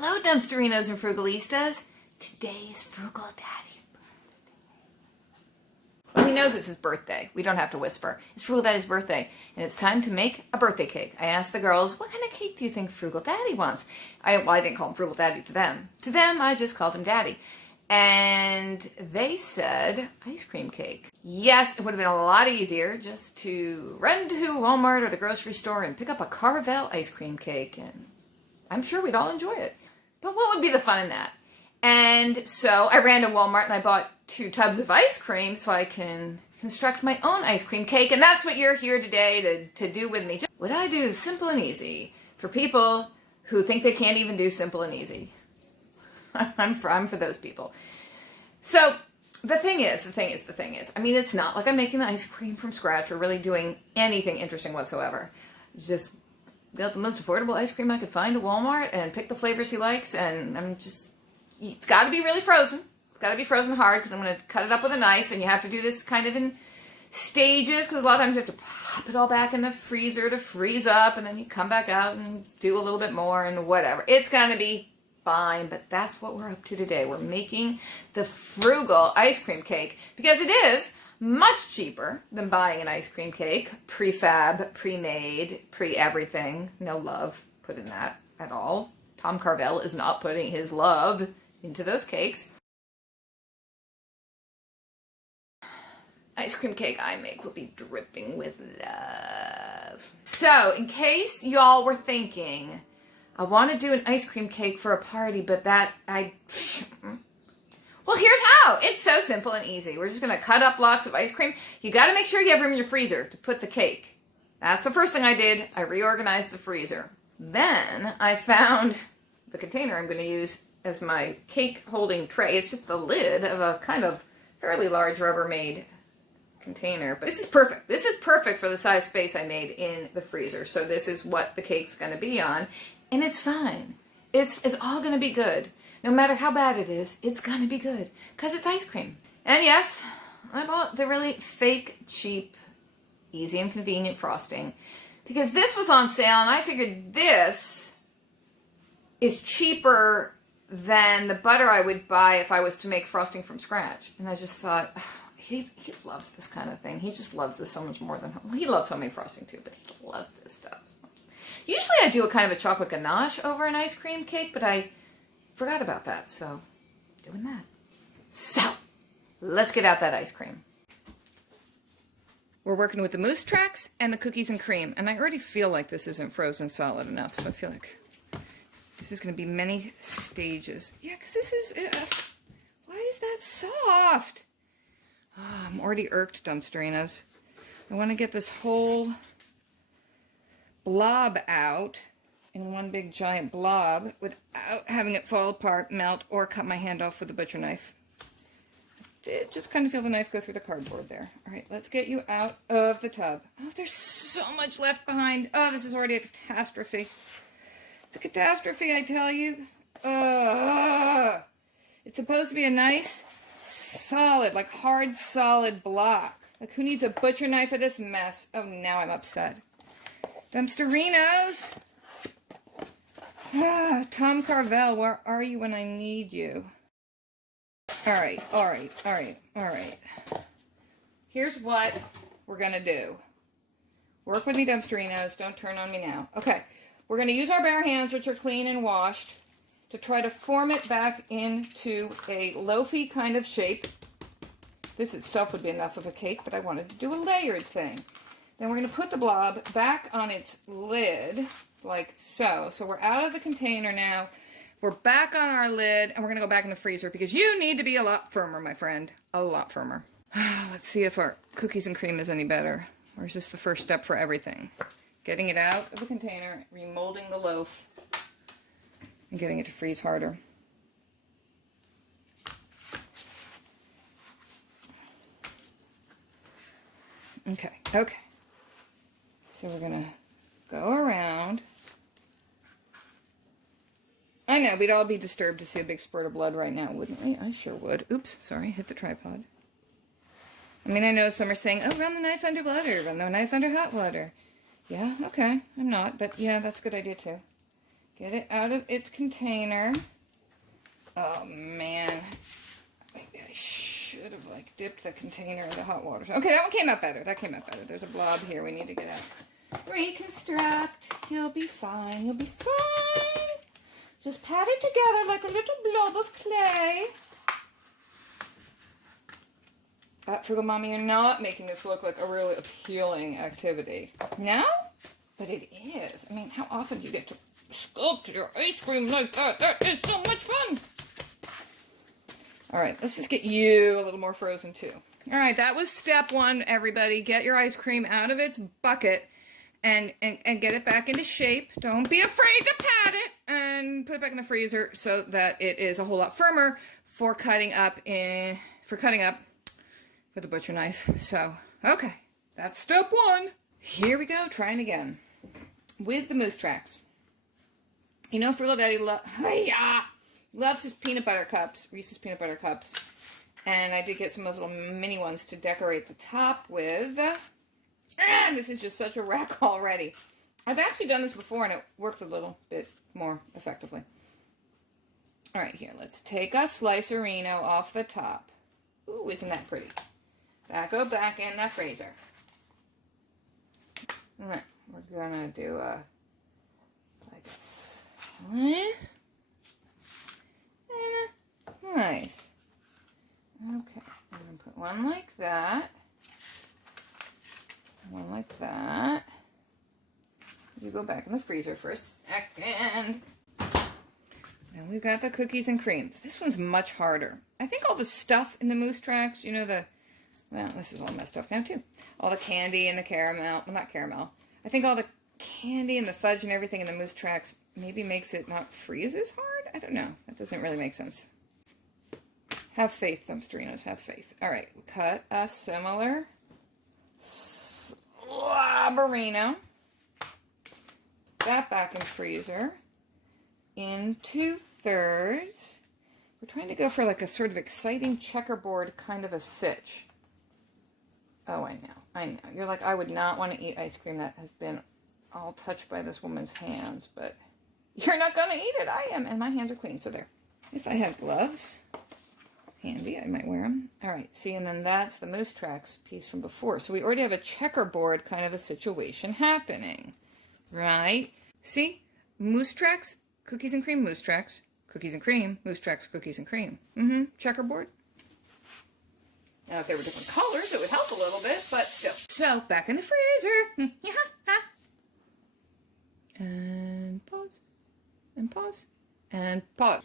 Hello, Dumpsterinos and Frugalistas. Today's Frugal Daddy's birthday. Well, he knows it's his birthday. We don't have to whisper. It's Frugal Daddy's birthday, and it's time to make a birthday cake. I asked the girls, what kind of cake do you think Frugal Daddy wants? I didn't call him Frugal Daddy to them. To them, I just called him Daddy. And they said ice cream cake. Yes, it would have been a lot easier just to run to Walmart or the grocery store and pick up a Carvel ice cream cake, and I'm sure we'd all enjoy it. But what would be the fun in that? And so I ran to Walmart and I bought 2 tubs of ice cream so I can construct my own ice cream cake, and that's what you're here today to do with me. What I do is simple and easy for people who think they can't even do simple and easy. I'm for those people. So the thing is, I mean, it's not like I'm making the ice cream from scratch or really doing anything interesting whatsoever. Just got the most affordable ice cream I could find at Walmart and pick the flavors he likes, and it's got to be really frozen. It's got to be frozen hard because I'm going to cut it up with a knife, and you have to do this kind of in stages because a lot of times you have to pop it all back in the freezer to freeze up, and then you come back out and do a little bit more and whatever. It's going to be fine, but that's what we're up to today. We're making the Frugal ice cream cake because it is much cheaper than buying an ice cream cake, prefab, pre-made, pre-everything. No love put in that at all. Tom Carvel is not putting his love into those cakes. Ice cream cake I make will be dripping with love. So, in case y'all were thinking, I want to do an ice cream cake for a party, but well, here's how. It's so simple and easy. We're just going to cut up blocks of ice cream. You got to make sure you have room in your freezer to put the cake. That's the first thing I did. I reorganized the freezer. Then I found the container I'm going to use as my cake holding tray. It's just the lid of a kind of fairly large Rubbermaid container. But this is perfect. This is perfect for the size space I made in the freezer. So this is what the cake's going to be on. And it's fine. It's all going to be good. No matter how bad it is, it's going to be good. Because it's ice cream. And yes, I bought the really fake, cheap, easy and convenient frosting. Because this was on sale, and I figured this is cheaper than the butter I would buy if I was to make frosting from scratch. And I just thought, oh, he loves this kind of thing. He just loves this so much more than... Well, he loves homemade frosting too, but he loves this stuff. Usually I do a kind of a chocolate ganache over an ice cream cake, but I forgot about that, so doing that. So, let's get out that ice cream. We're working with the mousse tracks and the cookies and cream, and I already feel like this isn't frozen solid enough, so I feel like this is going to be many stages. Yeah, because this is... why is that soft? Oh, I'm already irked, Dumpsterinos. I want to get this whole blob out in one big giant blob without having it fall apart, melt, or cut my hand off with a butcher knife. I did just kind of feel the knife go through the cardboard there. All right, let's get you out of the tub. Oh, there's so much left behind. Oh, this is already a catastrophe. It's a catastrophe, I tell you. It's supposed to be a nice, solid, like hard, solid block. Like, who needs a butcher knife for this mess? Oh, now I'm upset. Dumpsterinos! Tom Carvel, where are you when I need you? Alright. Here's what we're gonna do. Work with me, Dumpsterinos. Don't turn on me now. Okay, we're gonna use our bare hands, which are clean and washed, to try to form it back into a loafy kind of shape. This itself would be enough of a cake, but I wanted to do a layered thing. Then we're going to put the blob back on its lid, like so. So we're out of the container now. We're back on our lid, and we're going to go back in the freezer because you need to be a lot firmer, my friend. A lot firmer. Let's see if our cookies and cream is any better. Or is this the first step for everything? Getting it out of the container, remolding the loaf, and getting it to freeze harder. Okay. So we're going to go around. I know, we'd all be disturbed to see a big spurt of blood right now, wouldn't we? I sure would. Oops, sorry, hit the tripod. I mean, I know some are saying, oh, run the knife under water, run the knife under hot water. Yeah, okay, I'm not, but yeah, that's a good idea too. Get it out of its container. Oh, man. Maybe I should have, like, dipped the container in the hot water. Okay, that one came out better. That came out better. There's a blob here we need to get out. Reconstruct. You'll be fine. You'll be fine. Just pat it together like a little blob of clay. Frugal Mommy, you're not making this look like a really appealing activity. No? But it is. I mean, how often do you get to sculpt your ice cream like that? That is so much fun. All right, let's just get you a little more frozen too. All right, that was step one, everybody. Get your ice cream out of its bucket and get it back into shape. Don't be afraid to pat it and put it back in the freezer so that it is a whole lot firmer for cutting up with a butcher knife. So, okay, that's step one. Here we go, trying again. With the moose tracks. You know, Frugal Daddy loves his peanut butter cups, Reese's peanut butter cups. And I did get some of those little mini ones to decorate the top with. This is just such a wreck already. I've actually done this before and it worked a little bit more effectively. All right, here, let's take a slicerino off the top. Ooh, isn't that pretty? That go back in the freezer. All right, we're gonna do a like a slice. Nice. Okay, I'm gonna put one like that. One like that. You go back in the freezer for a second. And we've got the cookies and cream. This one's much harder. I think all the stuff in the moose tracks, you know, well, this is all messed up now too. All the candy and the caramel, well, not caramel. I think all the candy and the fudge and everything in the moose tracks maybe makes it not freeze as hard. I don't know. That doesn't really make sense. Have faith, Thumbsterinos, have faith. All right, cut a similar slobberino. That back in freezer. Into thirds. We're trying to go for like a sort of exciting checkerboard kind of a sitch. Oh, I know. You're like, I would not want to eat ice cream that has been all touched by this woman's hands, but you're not going to eat it. I am, and my hands are clean, so there. If I had gloves handy, I might wear them. All right, see, and then that's the moose tracks piece from before. So we already have a checkerboard kind of a situation happening, right? See, moose tracks, cookies and cream, moose tracks, cookies and cream, moose tracks, cookies and cream. Checkerboard. Now, if they were different colors, it would help a little bit, but still. So, back in the freezer. And pause. And pause. And pause.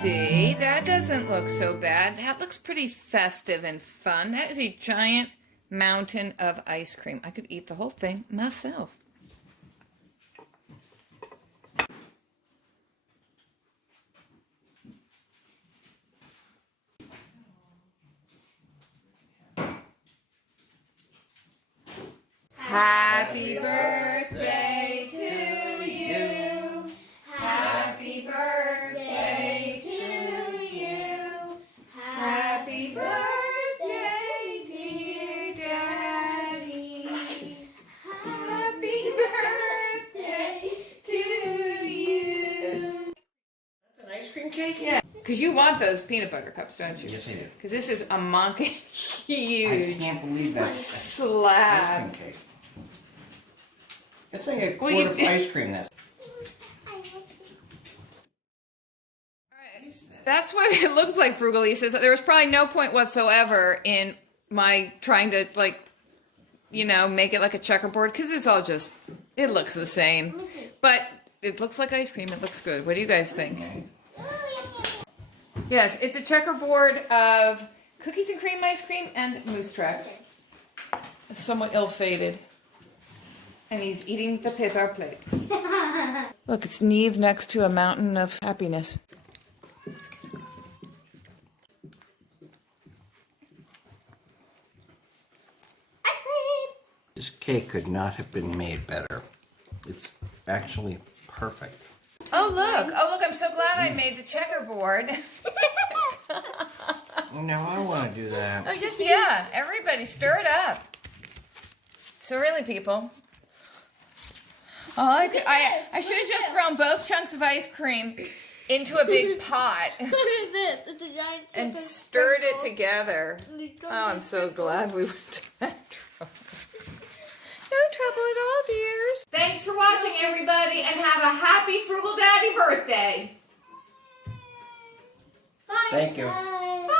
See, that doesn't look so bad. That looks pretty festive and fun. That is a giant mountain of ice cream. I could eat the whole thing myself. Happy birthday to you. Happy birthday to you. Happy birthday, dear Daddy. Happy birthday to you. That's an ice cream cake? Yeah, because you want those peanut butter cups, don't you? Yes, I do. Because this is a monkey huge I can't believe that's slab. ice cream cake. It's like a quart of ice cream. That's what it looks like, Frugal. He says there was probably no point whatsoever in my trying to, like, you know, make it like a checkerboard, because it's all just, it looks the same. But it looks like ice cream. It looks good. What do you guys think? Yes, it's a checkerboard of cookies and cream ice cream and moose tracks. It's somewhat ill-fated. And he's eating the paper plate. Look, it's Neve next to a mountain of happiness. This cake could not have been made better. It's actually perfect. Oh, look. Oh, look, I'm so glad I made the checkerboard. No, I want to do that. Oh, just, yeah, everybody stir it up. So really, people, I should have just thrown both chunks of ice cream into a big pot. Look at this. It's a giant chip And of stirred it sprinkles. together. Oh, I'm so glad we went to that trouble. No trouble at all, dears. Thanks for watching, everybody, and have a happy Frugal Daddy birthday. Thank you. Bye. Bye.